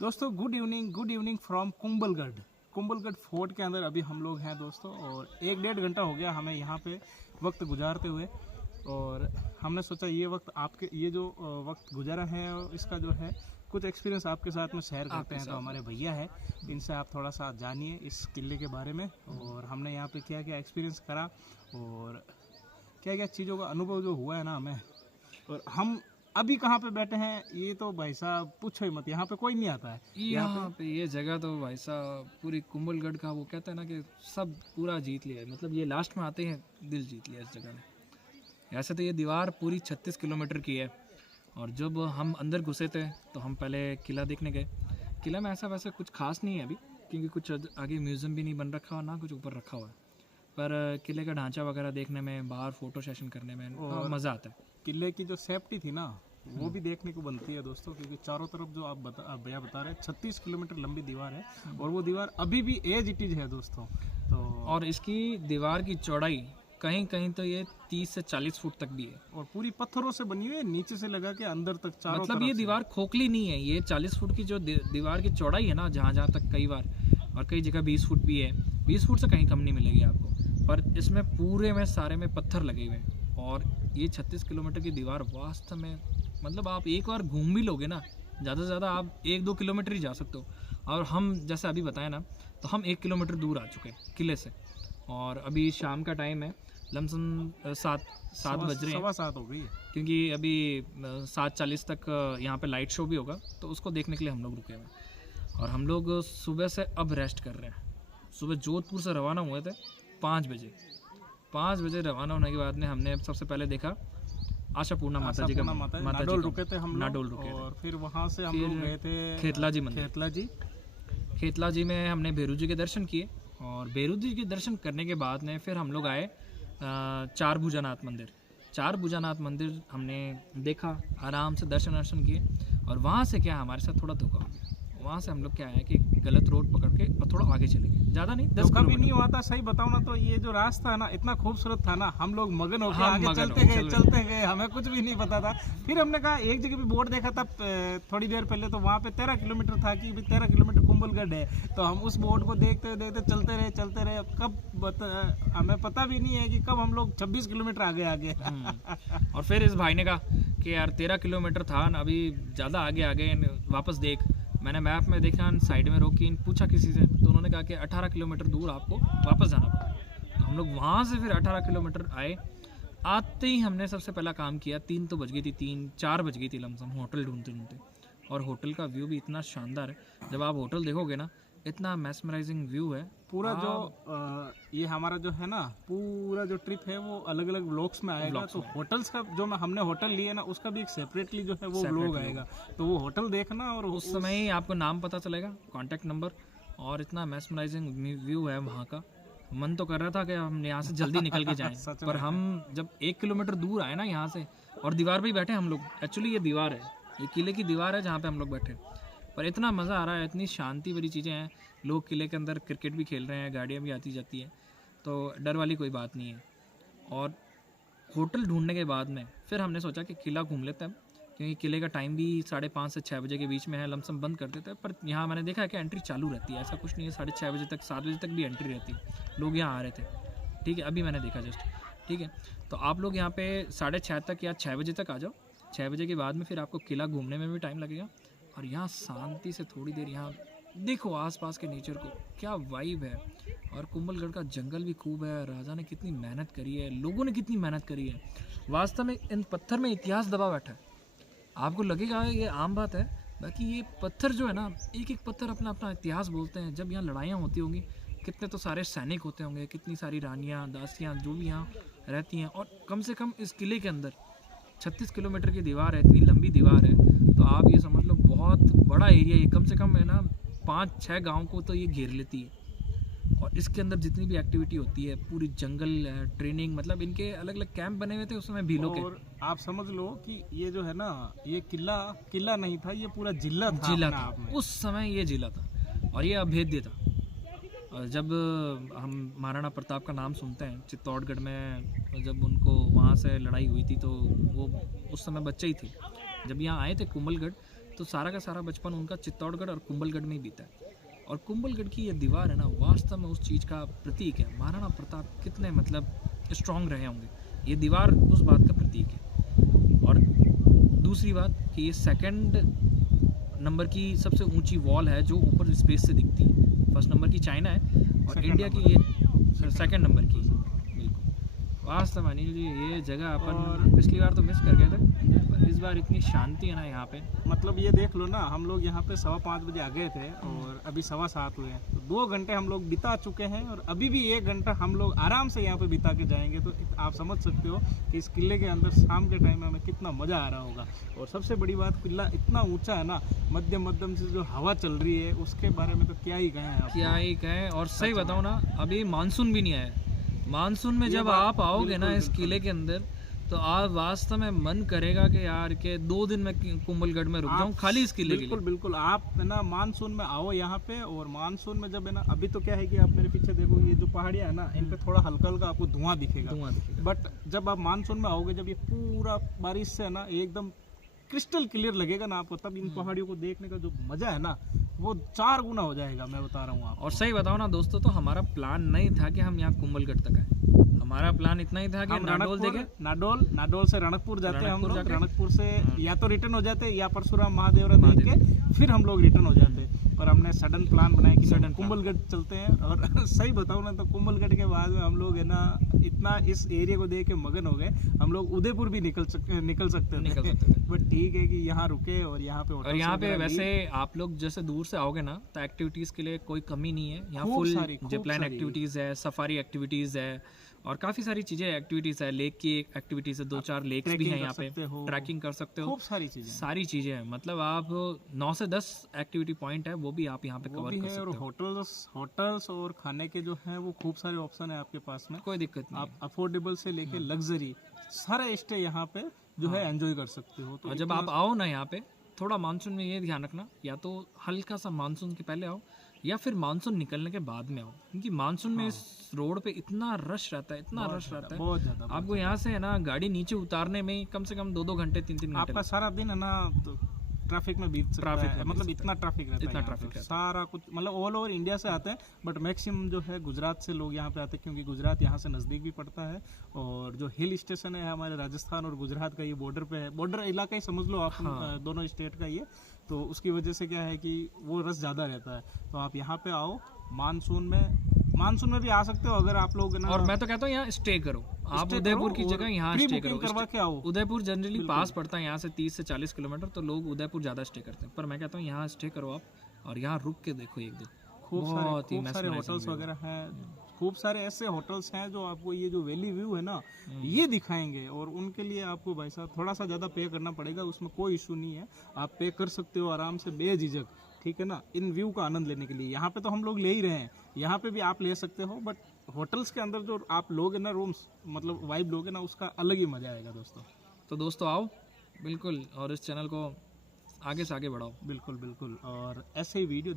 दोस्तों good evening from Kumbhalgarh fort के अंदर अभी हम लोग हैं दोस्तों। और 1-1.5 घंटा हो गया हमें यहाँ पे वक्त गुजारते हुए। और हमने सोचा ये वक्त आपके ये जो वक्त गुजारा है इसका जो है कुछ एक्सपीरियंस आपके साथ में शेयर करते हैं। तो हमारे भैया है, इनसे आप थोड़ा सा जानिए इस किले के बारे में और हमने यहाँ पे क्या क्या एक्सपीरियंस करा और क्या क्या चीज़ों का अनुभव जो हुआ है ना हमें। और हम अभी कहाँ पे बैठे हैं ये तो भाई साहब पूछो ही मत, यहाँ पे कोई नहीं आता है। यहाँ पे ये जगह तो भाई साहब पूरी कुंभलगढ़ का वो कहता है ना कि सब पूरा जीत लिया है। मतलब ये लास्ट में आते हैं दिल जीत लिया इस जगह ने। ऐसे तो ये दीवार पूरी 36 किलोमीटर की है। और जब हम अंदर घुसे थे तो हम पहले किला देखने गए। किला में ऐसा वैसा कुछ खास नहीं है अभी, क्योंकि कुछ आगे म्यूज़ियम भी नहीं बन रखा और ना कुछ ऊपर रखा हुआ है। पर किले का ढांचा वगैरह देखने में, बाहर फोटो सेशन करने में मज़ा आता है। किले की जो सेफ्टी थी ना वो भी देखने को बनती है दोस्तों, क्योंकि चारों तरफ जो आप भैया बता रहे हैं 36 किलोमीटर लंबी दीवार है और वो दीवार अभी भी एज इट इज है दोस्तों। तो और इसकी दीवार की चौड़ाई कहीं कहीं तो ये 30 से 40 फुट तक भी है। और पूरी पत्थरों से बनी हुई है, नीचे से लगा के अंदर तक चारों मतलब तरफ ये से। दीवार खोखली नहीं है। ये 40 फुट की जो दीवार की चौड़ाई है ना, जहाँ जहाँ तक कई बार और कई जगह 20 फुट भी है। 20 फुट से कहीं कम नहीं मिलेगी आपको। पर इसमें पूरे में सारे में पत्थर लगे हुए हैं। और ये 36 किलोमीटर की दीवार वास्तव में मतलब आप एक बार घूम भी लोगे ना, ज़्यादा से ज़्यादा आप 1-2 किलोमीटर ही जा सकते हो। और हम जैसे अभी बताएं ना, तो हम 1 किलोमीटर दूर आ चुके हैं किले से। और अभी शाम का टाइम है, लमसम 7 बज रहे हैं, 7:15 हो गई है। क्योंकि अभी 7:40 तक यहाँ पे लाइट शो भी होगा, तो उसको देखने के लिए हम लोग रुके हुए हैं। और हम लोग सुबह से अब रेस्ट कर रहे हैं। सुबह जोधपुर से रवाना हुए थे 5 बजे। 5 बजे रवाना होने के बाद में हमने सबसे पहले देखा आशापूर्णा माता जी का नाडोल रुके थे हम लोग। नाडोल रुके थे। और फिर वहाँ से हम लोग गए थे खेतला जी मंदिर। खेतला जी में हमने भैरू जी के दर्शन किए। और भैरू जी के दर्शन करने के बाद में फिर हम लोग आए चार भुजानाथ मंदिर। चार भुजानाथ मंदिर हमने देखा, आराम से दर्शन किए। और वहाँ से क्या हमारे साथ थोड़ा धोखा हो गया। वहाँ से हम लोग क्या है कि गलत रोड पकड़ के और थोड़ा आगे चले गए, ज़्यादा नहीं 10 भी किलोमीटर। नहीं हुआ था, सही बताऊं ना तो ये जो रास्ता है ना इतना खूबसूरत था ना, हम लोग मगन होकर आगे चलते गए, हमें कुछ भी नहीं पता था। फिर हमने कहा एक जगह पे बोर्ड देखा था थोड़ी देर पहले, तो वहाँ पे 13 किलोमीटर था कि 13 किलोमीटर कुंभलगढ़ है। तो हम उस बोर्ड को देखते देखते चलते रहे। हमें पता भी नहीं है कि कब हम लोग 26 किलोमीटर आगे और फिर इस भाई ने कहा कि यार 13 किलोमीटर था ना, अभी ज़्यादा आगे वापस देख। मैंने मैप में देखा, साइड में रोकी, पूछा किसी से, तो उन्होंने कहा कि 18 किलोमीटर दूर आपको वापस जाना पड़ा। तो हम लोग वहाँ से फिर 18 किलोमीटर आए। आते ही हमने सबसे पहला काम किया, 3 तो बज गई थी, 3-4 बज गई थी लमसम होटल ढूंढते। और होटल का व्यू भी इतना शानदार है। जब आप होटल देखोगे ना, इतना मैस्मराइजिंग व्यू है पूरा। जो ये हमारा जो है ना पूरा जो ट्रिप है वो अलग अलग व्लॉग्स में आएगा। तो होटल्स का जो हमने होटल लिया ना उसका भी एक सेपरेटली जो है वो व्लॉग आएगा, तो वो होटल देखना। और उस समय ही आपको नाम पता चलेगा, कांटेक्ट नंबर। और इतना मैस्मराइजिंग व्यू है वहाँ का, मन तो कर रहा था कि हम यहाँ से जल्दी निकल के जाएं। पर हम जब 1 किलोमीटर दूर आए ना यहाँ से, और दीवार पे ही बैठे हम लोग। एक्चुअली ये दीवार है, ये किले की दीवार है जहाँ पे हम लोग बैठे। पर इतना मज़ा आ रहा है, इतनी शांति भरी चीज़ें हैं। लोग किले के अंदर क्रिकेट भी खेल रहे हैं, गाड़ियाँ भी आती जाती हैं, तो डर वाली कोई बात नहीं है। और होटल ढूंढने के बाद में फिर हमने सोचा कि किला घूम लेते हैं, क्योंकि किले का टाइम भी 5:30 से 6 बजे के बीच में है, लमसम बंद कर देते हैं। पर यहाँ मैंने देखा है कि एंट्री चालू रहती है, ऐसा कुछ नहीं है। 6:30 बजे तक, 7 बजे तक भी एंट्री रहती है। लोग यहाँ आ रहे थे, ठीक है, अभी मैंने देखा जस्ट, ठीक है। तो आप लोग यहाँ पे 6:30 तक या 6 बजे तक आ जाओ। 6 बजे के बाद में फिर आपको किला घूमने में भी टाइम लगेगा। और यहाँ शांति से थोड़ी देर यहाँ देखो आसपास के नेचर को, क्या वाइब है। और कुंभलगढ़ का जंगल भी खूब है। राजा ने कितनी मेहनत करी है, लोगों ने कितनी मेहनत करी है। वास्तव में इन पत्थर में इतिहास दबा बैठा है। आपको लगेगा ये आम बात है, बाकी ये पत्थर जो है ना, एक एक पत्थर अपना अपना इतिहास बोलते हैं। जब यहाँ लड़ाइयाँ होती होंगी, कितने तो सारे सैनिक होते होंगे, कितनी सारी रानियाँ, दासियाँ जो भी यहाँ रहती हैं। और कम से कम इस किले के अंदर 36 किलोमीटर की दीवार है, इतनी लंबी दीवार है। तो आप ये समझ लो बहुत बड़ा एरिया, ये कम से कम है ना 5-6 गाँव को तो ये घेर लेती है। और इसके अंदर जितनी भी एक्टिविटी होती है, पूरी जंगल ट्रेनिंग, मतलब इनके अलग अलग कैंप बने हुए थे उस समय भीलों के। और आप समझ लो कि ये जो है ना, ये किला नहीं था, ये पूरा जिला था। उस समय ये जिला था और ये अभेद्य था। और जब हम महाराणा प्रताप का नाम सुनते हैं, चित्तौड़गढ़ में जब उनको वहाँ से लड़ाई हुई थी, तो वो उस समय बच्चे ही थे। जब यहाँ आए थे कुंभलगढ़, तो सारा का सारा बचपन उनका चित्तौड़गढ़ और कुंभलगढ़ में ही बीता है। और कुंभलगढ़ की ये दीवार है ना, वास्तव में उस चीज़ का प्रतीक है। महाराणा प्रताप कितने मतलब स्ट्रांग रहे होंगे, ये दीवार उस बात का प्रतीक है। और दूसरी बात कि ये सेकंड नंबर की सबसे ऊंची वॉल है जो ऊपर स्पेस से दिखती है। फर्स्ट नंबर की चाइना है और इंडिया की ये सेकंड नंबर की। बिल्कुल वास्तव में अनिल जी, ये जगह अपन पिछली बार तो मिस कर गए थे, पर इस बार इतनी शांति है ना यहाँ पे। मतलब ये देख लो ना, हम लोग यहाँ पे 5:15 बजे आ गए थे और अभी 7:15 हुए हैं, तो 2 घंटे हम लोग बिता चुके हैं और अभी भी 1 घंटा हम लोग आराम से यहाँ पे बिता के जाएंगे। तो आप समझ सकते हो कि इस किले के अंदर शाम के टाइम में हमें कितना मज़ा आ रहा होगा। और सबसे बड़ी बात, किला इतना ऊंचा है ना, मध्यम से जो हवा चल रही है उसके बारे में तो क्या ही कहें आप, क्या ही कहें। और सही बताओ ना, अभी मानसून भी नहीं आया। मानसून में जब आप आओगे ना इस किले के अंदर, तो आप वास्तव में मन करेगा कि यार के 2 दिन में कुंभलगढ़ में रुक जाऊं खाली इस किले के लिए। बिल्कुल आप है ना मानसून में आओ यहाँ पे। और मानसून में जब है ना, अभी तो क्या है कि आप मेरे पीछे देखो, ये जो पहाड़ियाँ है ना, इन पे थोड़ा हल्का हल्का आपको धुआं दिखेगा। बट जब आप मानसून में आओगे, जब ये पूरा बारिश से है ना एकदम क्रिस्टल क्लियर लगेगा ना आपको, तब इन पहाड़ियों को देखने का जो मजा है ना, वो 4 गुना हो जाएगा, मैं बता रहा हूँ आपको। और सही बताओ ना दोस्तों, तो हमारा प्लान नहीं था कि हम यहाँ कुंभलगढ़ तक आए। हमारा प्लान इतना ही था कि नाडोल देखे, नाडोल से रणकपुर जाते हैं हम लोग। रणकपुर से या तो रिटर्न हो जाते या परशुराम महादेव देख के फिर हम लोग रिटर्न हो जाते। पर हमने सडन प्लान बनाया कि सडन कुंभलगढ़ चलते हैं। और सही बताऊं ना, तो कुंभलगढ़ के बाद में हम लोग है ना इतना इस एरिया को देख के मगन हो गए, हम लोग उदयपुर भी निकल सकते थे। बट ठीक है कि यहाँ रुके और यहाँ पे और यहाँ पे वैसे आप लोग जैसे दूर से आओगे ना, तो एक्टिविटीज के लिए कोई कमी नहीं है यहाँ। फुल जिपलाइन एक्टिविटीज है, सफारी एक्टिविटीज है और काफी सारी चीजें एक्टिविटीज है। लेक की एक्टिविटीज है, 2-4 लेक्स भी हैं यहाँ पे, ट्रैकिंग कर सकते हो, खूब सारी चीजें हैं। मतलब आप 9 से 10 एक्टिविटी पॉइंट है, वो भी आप यहाँ पे कवर कर सकते हो। और होटल्स और खाने के जो है वो खूब सारे ऑप्शन है आपके पास में, कोई दिक्कत नहीं। आप अफोर्डेबल से लेके लग्जरी सारे स्टे यहाँ पे जो है एंजॉय कर सकते हो। तो जब आप आओ ना यहाँ पे, थोड़ा मानसून में ये ध्यान रखना, या तो हल्का सा मानसून के पहले आओ या फिर मानसून निकलने के बाद में आओ, क्योंकि मानसून में इस रोड पे इतना रश रहता है, बहुत ज्यादा। आपको यहाँ से है ना गाड़ी नीचे उतारने में कम से कम 2-2 घंटे 3-3 घंटे आपका सारा दिन है ना ट्रैफिक में बीत सकता है। मतलब इतना ट्रैफिक रहता है, सारा कुछ। मतलब ऑल ओवर इंडिया से आते हैं, बट मैक्सिमम जो है गुजरात से लोग यहाँ पे आते हैं, क्योंकि गुजरात यहाँ से नज़दीक भी पड़ता है। और जो हिल स्टेशन है हमारे राजस्थान और गुजरात का, ये बॉर्डर पे है, बॉर्डर इलाका ही समझ लो आप, दोनों स्टेट का ये। तो उसकी वजह से क्या है कि वो रश ज़्यादा रहता है। तो आप यहाँ पे आओ मानसून में भी आ सकते हो अगर आप लोग ना। और मैं तो कहता हूँ यहाँ स्टे करो, आप उदयपुर की जगह यहाँ स्टे करो, करवा के आओ। उदयपुर जनरली पास पड़ता है यहाँ से 30 से 40 किलोमीटर, तो लोग उदयपुर ज़्यादा स्टे करते हैं। पर मैं कहता हूँ यहाँ स्टे करो आप, और यहाँ रुक के देखो एक दिन। खूब सारे होटल्स वगैरह हैं, खूब सारे ऐसे होटल्स हैं जो आपको ये जो वैली व्यू है ना ये दिखाएंगे। और उनके लिए आपको भाई साहब थोड़ा सा ज़्यादा पे करना पड़ेगा, उसमें कोई इशू नहीं है, आप पे कर सकते हो आराम से बेझिझक, ठीक है ना, इन व्यू का आनंद लेने के लिए। यहाँ पे तो हम लोग ले ही रहे हैं, यहाँ पे भी आप ले सकते हो, बट होटल्स के अंदर जो आप लोगे ना रूम्स, मतलब वाइब लोगे ना, उसका अलग ही मजा आएगा दोस्तों। तो दोस्तों आओ बिल्कुल, और इस चैनल को आगे से आगे बढ़ाओ। बिल्कुल। और ऐसे ही वीडियो